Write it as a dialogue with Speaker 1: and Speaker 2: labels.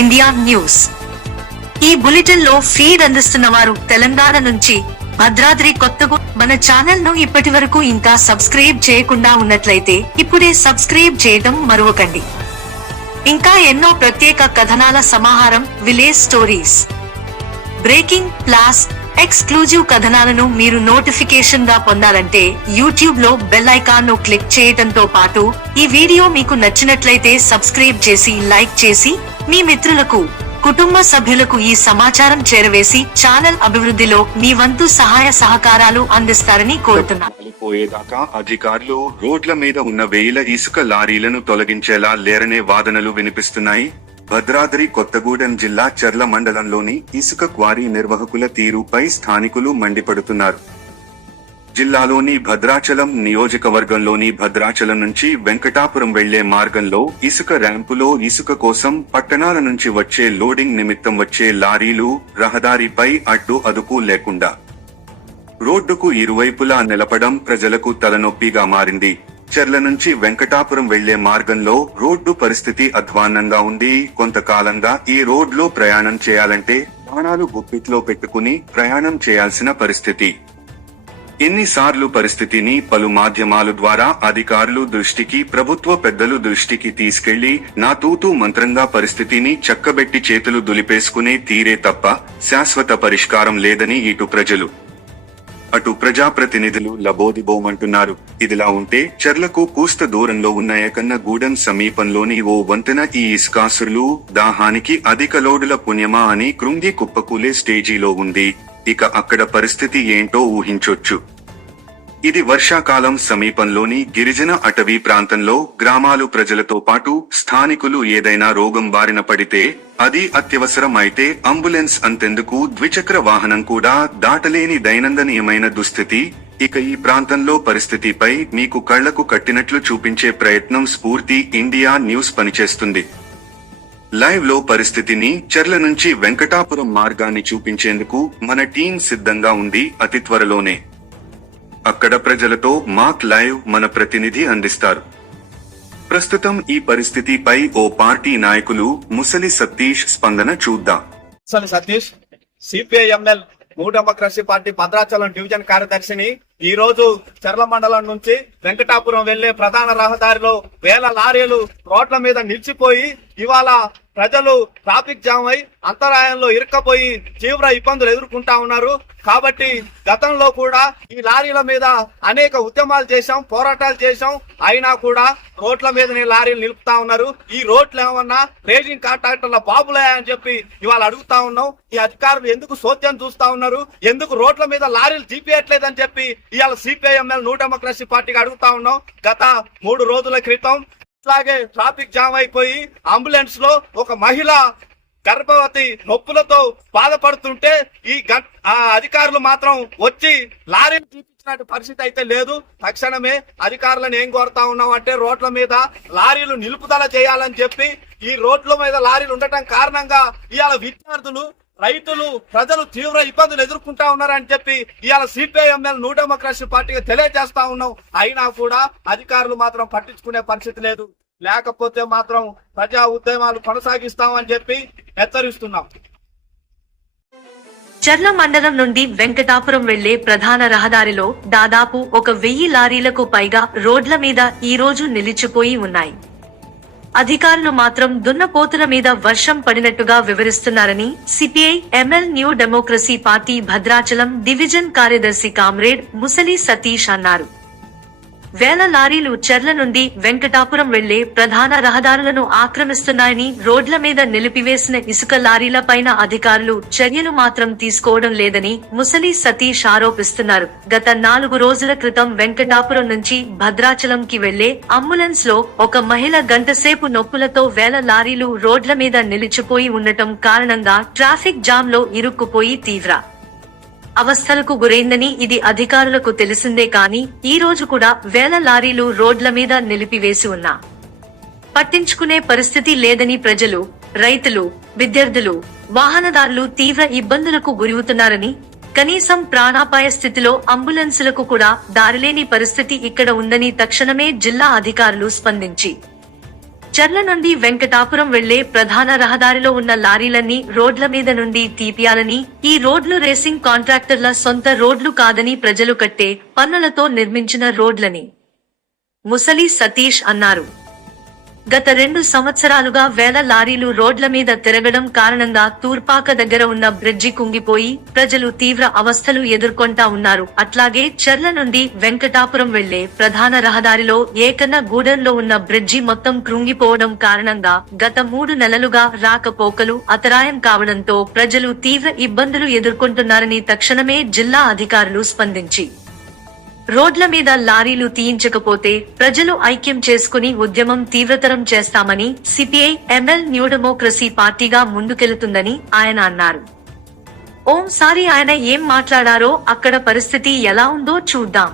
Speaker 1: India news. ఈ బులెటిన్లో feed అందిస్తున్న వారు తెలంగాణ నుంచి భద్రాద్రి కొత్తగూడ మన ఛానల్ను ఇప్పటి వరకు ఇంకా సబ్స్క్రైబ్ చేయకుండా ఉన్నట్లయితే ఇప్పుడే సబ్స్క్రైబ్ చేయడం మరువకండి. ఇంకా ఎన్నో ప్రత్యేక కథనాల సమాహారం village stories. Breaking plus exclusive కథనాలను మీరు నోటిఫికేషన్గా పొందాలంటే యూట్యూబ్లో బెల్ ఐకాన్ను క్లిక్ చేయడంతో పాటు ఈ వీడియో మీకు నచ్చినట్లయితే సబ్స్క్రైబ్ చేసి లైక్ చేసి మీ మిత్రులకు కుటుంబ సభ్యులకు ఈ సమాచారం చేరవేసి ఛానల్ అభివృద్ధిలో మీ వంతు సహాయ సహకారాలు అందిస్తారని కోరుతున్నాను
Speaker 2: అధికారులు రోడ్ల మీద ఉన్న వేల ఇసుక లారీలను తొలగించేలా లేరనే వాదనలు వినిపిస్తున్నాయి. భద్రాద్రి కొత్తగూడెం జిల్లా చర్ల మండలంలోని ఇసుక క్వారీ నిర్వాహకుల తీరుపై స్థానికులు మండిపడుతున్నారు. జిల్లాలోని భద్రాచలం నియోజకవర్గంలోని భద్రాచలం నుంచి వెంకటాపురం వెళ్ళే మార్గంలో ఇసుక ర్యాంపులో ఇసుక కోసం పట్టణాల నుంచి వచ్చే లోడింగ్ నిమిత్తం వచ్చే లారీలు రహదారిపై అడ్డు అదుపు లేకుండా రోడ్డుకు ఇరువైపులా నిలపడం ప్రజలకు తలనొప్పిగా మారింది. చెర్ల నుంచి వెంకటాపురం వెళ్ళే మార్గంలో రోడ్డు పరిస్థితి అధ్వాన్నంగా ఉంది. కొంతకాలంగా ఈ రోడ్లో ప్రయాణం చేయాలంటే ప్రాణాలు గుప్పిట్లో పెట్టుకుని ప్రయాణం చేయాల్సిన పరిస్థితి. ఎన్నిసార్లు పరిస్థితిని పలు మాధ్యమాల ద్వారా అధికారులు దృష్టికి ప్రభుత్వ పెద్దలు దృష్టికి తీసుకెళ్ళి నా తూతూ మంత్రంగా పరిస్థితిని చక్కబెట్టి చేతులు దులిపేసుకునే తీరే తప్ప శాశ్వత పరిష్కారం లేదని ఇటు ప్రజలు అటు ప్రజాప్రతినిధులు లబోదిబోమంటున్నారు. ఇదిలా ఉంటే చెర్లకు కూస్త దూరంలో ఉన్న ఏకన్న గూడెం సమీపంలోని ఓ వంతెన ఈ ఇస్కాసులు దాహానికి అధిక లోడుల పుణ్యమా అని కృంగి కుప్పకూలే స్టేజీలో ఉంది. ఇక అక్కడ పరిస్థితి ఏంటో ఊహించొచ్చు. ఇది వర్షాకాలం సమీపంలోని గిరిజన అటవీ ప్రాంతంలో గ్రామాలు ప్రజలతో పాటు స్థానికులు ఏదైనా రోగం బారిన పడితే అది అత్యవసరం అయితే అంబులెన్స్ అంతెందుకు ద్విచక్ర వాహనం కూడా దాటలేని దైనందనీయమైన దుస్థితి. ఇక ఈ ప్రాంతంలో పరిస్థితిపై మీకు కళ్ళకు కట్టినట్లు చూపించే ప్రయత్నం స్ఫూర్తి ఇండియా న్యూస్ పనిచేస్తుంది. లైవ్లో పరిస్థితిని చెర్ల నుంచి వెంకటాపురం మార్గాన్ని చూపించేందుకు మన టీం సిద్ధంగా ఉంది అతి త్వరలోనే. అక్కడ ప్రజలతో మాక్ లైవ్ మన ప్రతినిధి అందిస్తారు. ప్రస్తుతం ఈ పరిస్థితిపై ఓ పార్టీ నాయకులు ముసలి సతీష్ స్పందన చూద్దాం.
Speaker 3: సరే Satish CPI ML new democracy party Bhadrachalam division కార్యదర్శిని ఈ రోజు చర్ల మండలం నుంచి వెంకటాపురం వెళ్ళే ప్రధాన రహదారిలో వేల లారీలు రోడ్ల మీద నిలిచిపోయి ఇవాళ ప్రజలు ట్రాఫిక్ జామ్ అయి అంతరాయంలో ఇరుక్కపోయి తీవ్ర ఇబ్బందులు ఎదుర్కొంటా ఉన్నారు. కాబట్టి గతంలో కూడా ఈ లారీల మీద అనేక ఉద్యమాలు చేశాం పోరాటాలు చేశాం. అయినా కూడా రోడ్ల మీదనే లారీలు నిలుపుతా ఉన్నారు. ఈ రోడ్లు ఏమన్నా రేజింగ్ కాంట్రాక్టర్ల బాబులే అని చెప్పి ఇవాళ అడుగుతా ఉన్నాం. ఈ అధికారులు ఎందుకు సోద్యం చూస్తా ఉన్నారు? ఎందుకు రోడ్ల మీద లారీలు తీపియట్లేదని చెప్పి ఇవాళ సిపిఐఎంఎల్ న్యూ డెమోక్రసీ పార్టీకి అడుగుతా ఉన్నాం. గత మూడు రోజుల క్రితం అట్లాగే ట్రాఫిక్ జామ్ అయిపోయి అంబులెన్స్లో ఒక మహిళ గర్భవతి నొప్పులతో బాధపడుతుంటే ఈ గ- అధికారులు మాత్రం వచ్చి లారీని చూపించినట్టు పరిస్థితి అయితే లేదు. తక్షణమే అధికారులను ఏం కోరుతా ఉన్నాం అంటే రోడ్ల మీద లారీలు నిలుపుదల చేయాలని చెప్పి ఈ రోడ్ల మీద లారీలు ఉండటం కారణంగా ఇవాళ విద్యార్థులు రైతులు ప్రజలు తీవ్ర ఇబ్బందులు ఎదుర్కొంటా ఉన్నారని చెప్పి ఇవాళ సిపిఐఎంఎల్ న్యూ డెమోక్రసీ పార్టీకి తెలియజేస్తా ఉన్నాం. అయినా కూడా అధికారులు మాత్రం పట్టించుకునే పరిస్థితి లేదు. లేకపోతే మాత్రం ప్రజా ఉద్యమాలు కొనసాగిస్తామని చెప్పి హెచ్చరిస్తున్నాం.
Speaker 1: చర్ల మండలం నుండి వెంకటాపురం వెళ్ళే ప్రధాన రహదారిలో దాదాపు ఒక వెయ్యి లారీలకు పైగా రోడ్ల మీద ఈ రోజు నిలిచిపోయి ఉన్నాయి. అధికారులు మాత్రం దున్నపోతుల మీద వర్షం పడినట్టుగా వివరిస్తున్నారని CPI ML new democracy party Bhadrachalam division కార్యదర్శి కామ్రేడ్ ముసలి సతీష్ అన్నారు. వేల లారీలు చెర్ల నుండి వెంకటాపురం వెళ్ళే ప్రధాన రహదారులను ఆక్రమిస్తున్నాయని రోడ్ల మీద నిలిపివేసిన ఇసుక లారీల పైన అధికారులు చర్యలు మాత్రం తీసుకోవడం లేదని ముసలి సతీష్ ఆరోపిస్తున్నారు. గత నాలుగు రోజుల క్రితం వెంకటాపురం నుంచి భద్రాచలంకి వెళ్ళే అంబులెన్స్లో ఒక మహిళ గంటసేపు నొప్పులతో వేల లారీలు రోడ్ల మీద నిలిచిపోయి ఉండటం కారణంగా ట్రాఫిక్ జామ్లో ఇరుక్కుపోయి తీవ్ర అవస్థలకు గురైందని ఇది అధికారులకు తెలిసిందే కానీ ఈ రోజు కూడా వేల లారీలు రోడ్ల మీద నిలిపివేసి ఉన్నా. పట్టించుకునే పరిస్థితి లేదని ప్రజలు రైతులు విద్యార్థులు వాహనదారులు తీవ్ర ఇబ్బందులకు గురవుతున్నారని కనీసం ప్రాణాపాయ స్థితిలో అంబులెన్సులకు కూడా దారిలేని పరిస్థితి ఇక్కడ ఉందని తక్షణమే జిల్లా అధికారులు స్పందించి చర్ల నుండి వెంకటాపురం వెళ్ళే ప్రధాన రహదారిలో ఉన్న లారీలన్నీ రోడ్ల మీద నుండి తీపియాలని ఈ రోడ్లు రేసింగ్ కాంట్రాక్టర్ల సొంత రోడ్లు కాదని ప్రజలు కట్టే పన్నులతో నిర్మించిన రోడ్లని ముసలి సతీష్ అన్నారు. గత రెండు సంవత్సరాలుగా వేల లారీలు రోడ్ల మీద తిరగడం కారణంగా తూర్పాక దగ్గర ఉన్న బ్రిడ్జి కుంగిపోయి ప్రజలు తీవ్ర అవస్థలు ఎదుర్కొంటా ఉన్నారు. అట్లాగే చెర్ల నుండి వెంకటాపురం వెళ్ళే ప్రధాన రహదారిలో ఏకన్న గూడెంలో ఉన్న బ్రిడ్జి మొత్తం కృంగిపోవడం కారణంగా గత మూడు నెలలుగా రాకపోకలు అతరాయం కావడంతో ప్రజలు తీవ్ర ఇబ్బందులు ఎదుర్కొంటున్నారని తక్షణమే జిల్లా అధికారులు స్పందించి రోడ్ల మీద లారీలు తీయించకపోతే ప్రజలు ఐక్యం చేసుకుని ఉద్యమం తీవ్రతరం చేస్తామని సిపిఐ ఎంఎల్ న్యూ డెమోక్రసీ పార్టీగా ముందుకెళ్తుందని ఆయన అన్నారు. ఓంసారి ఆయన ఏం మాట్లాడారో అక్కడ పరిస్థితి ఎలా ఉందో చూద్దాం.